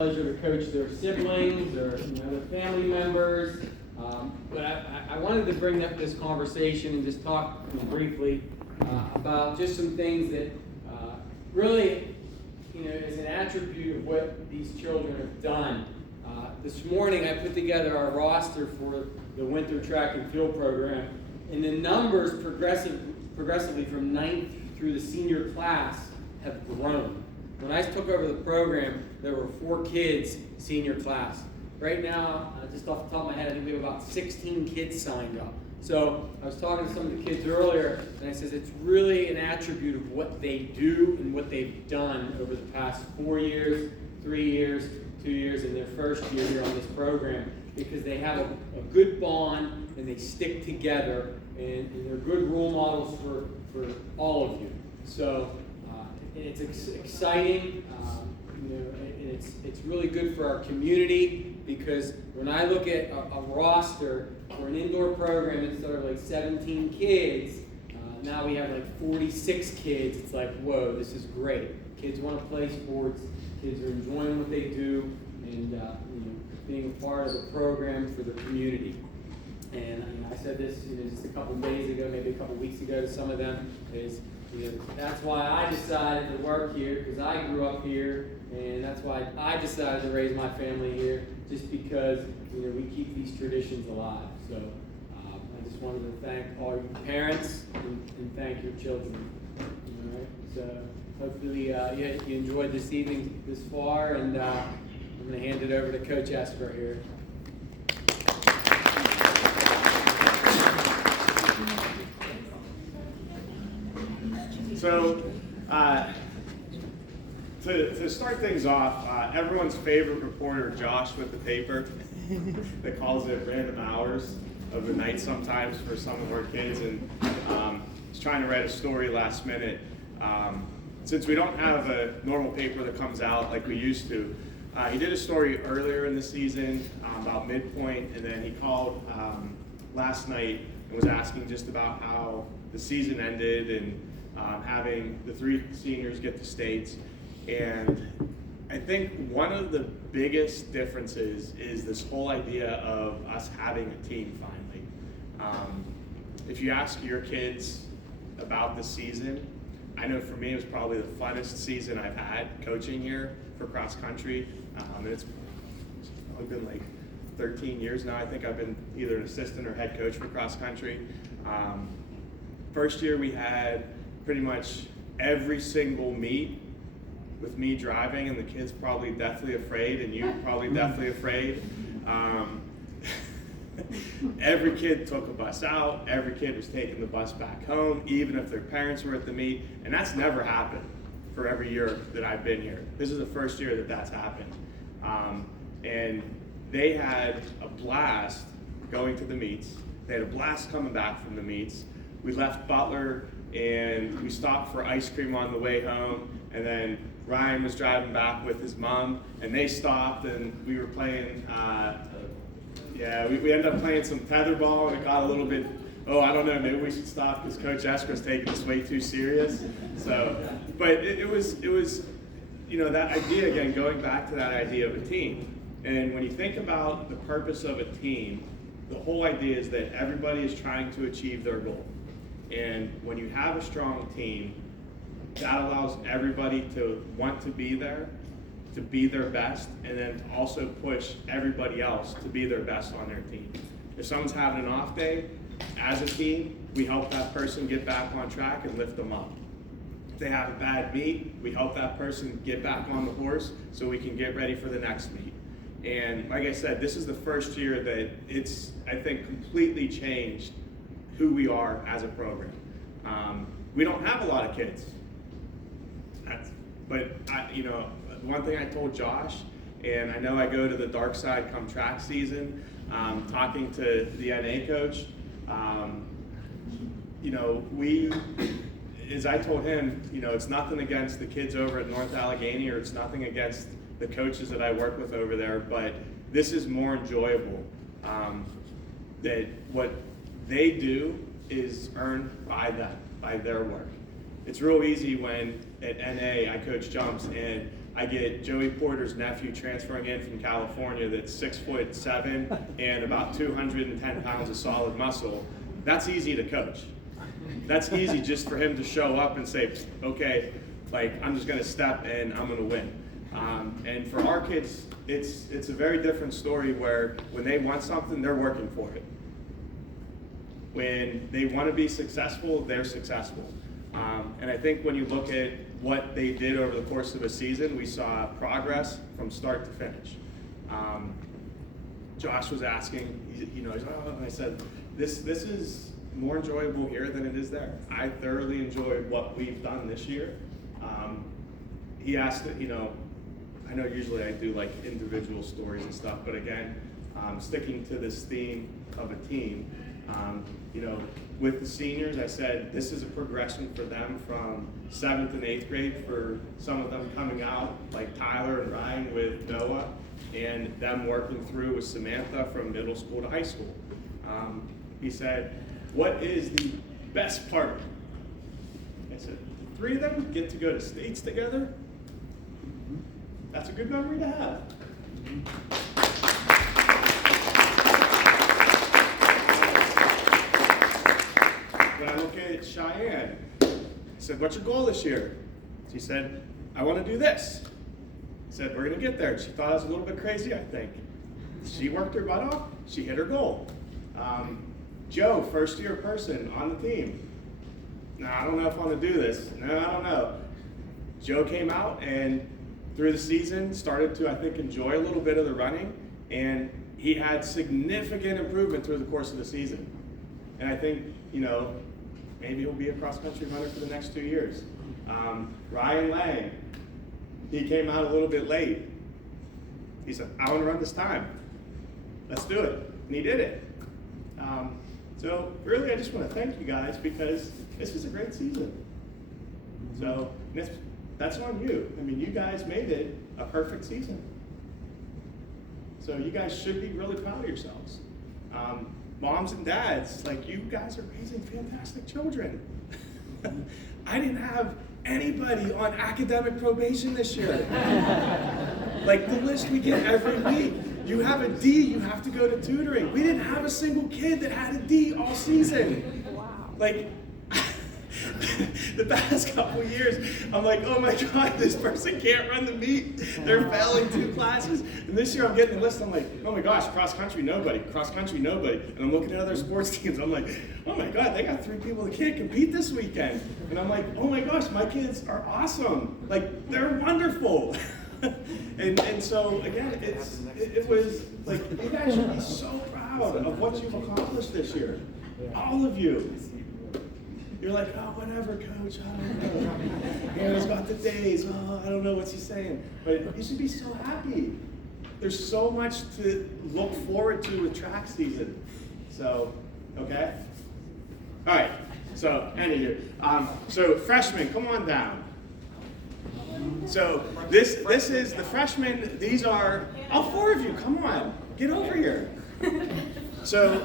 Pleasure to coach their siblings or their family members. But I wanted to bring up this conversation and just talk briefly about just some things that really, is an attribute of what these children have done. This morning I put together our roster for the winter track and field program, and the numbers progressively from 9th through the senior class have grown. When I took over the program, there were 4 kids senior class. Right now, just off the top of my head, I think we have about 16 kids signed up. So I was talking to some of the kids earlier, and I said it's really an attribute of what they do and what they've done over the past 4 years, 3 years, 2 years, and their first year here on this program, because they have a good bond and they stick together, and they're good role models for all of you. So. And it's exciting, and it's really good for our community, because when I look at a roster for an indoor program that started like 17 kids, now we have like 46 kids. It's like, whoa, this is great. Kids want to play sports. Kids are enjoying what they do, and being a part of the program for the community. And I said this just a couple days ago, maybe a couple weeks ago, to some of them, is that's why I decided to work here, because I grew up here, and that's why I decided to raise my family here, just because we keep these traditions alive. So I just wanted to thank all your parents and thank your children. All right? So hopefully you enjoyed this evening this far, and I'm going to hand it over to Coach Esper here. So, to start things off, everyone's favorite reporter, Josh with the paper, that calls it random hours of the night sometimes for some of our kids, and he's trying to write a story last minute. Since we don't have a normal paper that comes out like we used to, he did a story earlier in the season about midpoint, and then he called last night and was asking just about how the season ended and having the 3 seniors get to states. And I think one of the biggest differences is this whole idea of us having a team finally. If you ask your kids about the season, I know for me it was probably the funnest season I've had coaching here for cross country. And it's probably been like 13 years now. I think I've been either an assistant or head coach for cross country. First year we had pretty much every single meet with me driving, and the kids probably deathly afraid, and you probably deathly afraid. Every kid took a bus out, every kid was taking the bus back home, even if their parents were at the meet, and that's never happened for every year that I've been here. This is the first year that that's happened. And they had a blast going to the meets. They had a blast coming back from the meets. We left Butler and we stopped for ice cream on the way home, and then Ryan was driving back with his mom, and they stopped, and we were playing, we ended up playing some tetherball, and it got a little bit, I don't know, maybe we should stop because Coach Esker's taking this way too serious. So, but it was that idea, again, going back to that idea of a team. And when you think about the purpose of a team, the whole idea is that everybody is trying to achieve their goal. And when you have a strong team, that allows everybody to want to be there, to be their best, and then to also push everybody else to be their best on their team. If someone's having an off day, as a team, we help that person get back on track and lift them up. If they have a bad meet, we help that person get back on the horse so we can get ready for the next meet. And like I said, this is the first year that it's, I think, completely changed who we are as a program. We don't have a lot of kids. But one thing I told Josh, and I know I go to the dark side come track season, talking to the NA coach, as I told him, it's nothing against the kids over at North Allegheny, or it's nothing against the coaches that I work with over there, but this is more enjoyable. That what they do is earned by them, by their work. It's real easy when at NA I coach jumps and I get Joey Porter's nephew transferring in from California that's 6'7" and about 210 pounds of solid muscle. That's easy to coach. That's easy just for him to show up and say, okay, like I'm just gonna step and I'm gonna win. And for our kids, it's a very different story where when they want something, they're working for it. When they want to be successful, they're successful. And I think when you look at what they did over the course of a season, we saw progress from start to finish. Josh was asking, he's like, oh, and I said, this is more enjoyable here than it is there. I thoroughly enjoyed what we've done this year. He asked, I know usually I do like individual stories and stuff, but again, sticking to this theme of a team, with the seniors, I said this is a progression for them from 7th and 8th grade, for some of them coming out, like Tyler and Ryan with Noah, and them working through with Samantha from middle school to high school. He said, what is the best part? I said, the 3 of them get to go to states together. That's a good memory to have. When I look at Cheyenne, I said, what's your goal this year? She said, I want to do this. I said, we're going to get there. She thought I was a little bit crazy, I think. She worked her butt off. She hit her goal. Joe, first-year person on the team. No, I don't know if I want to do this. No, I don't know. Joe came out and through the season started to, I think, enjoy a little bit of the running, and he had significant improvement through the course of the season. And I think, maybe he'll be a cross-country runner for the next 2 years. Ryan Lang, he came out a little bit late. He said, I want to run this time. Let's do it. And he did it. So really, I just want to thank you guys because this was a great season. So that's on you. I mean, you guys made it a perfect season. So you guys should be really proud of yourselves. Moms and dads, you guys are raising fantastic children. I didn't have anybody on academic probation this year. The list we get every week. You have a D, you have to go to tutoring. We didn't have a single kid that had a D all season. Wow. The past couple years, I'm like, oh my God, this person can't run the meet. They're failing 2 classes. And this year I'm getting the list, I'm like, oh my gosh, cross country, nobody. And I'm looking at other sports teams, I'm like, oh my God, they got 3 people that can't compete this weekend. And I'm like, oh my gosh, my kids are awesome. They're wonderful. and so again, it was you guys should be so proud of what you've accomplished this year. All of you. You're like, oh, whatever, coach, I don't know. He's got the days, oh, I don't know what's he saying. But you should be so happy. There's so much to look forward to with track season. So, okay? All right, so, so freshmen, come on down. So this is the freshmen, these are, all 4 of you, come on, get over here. So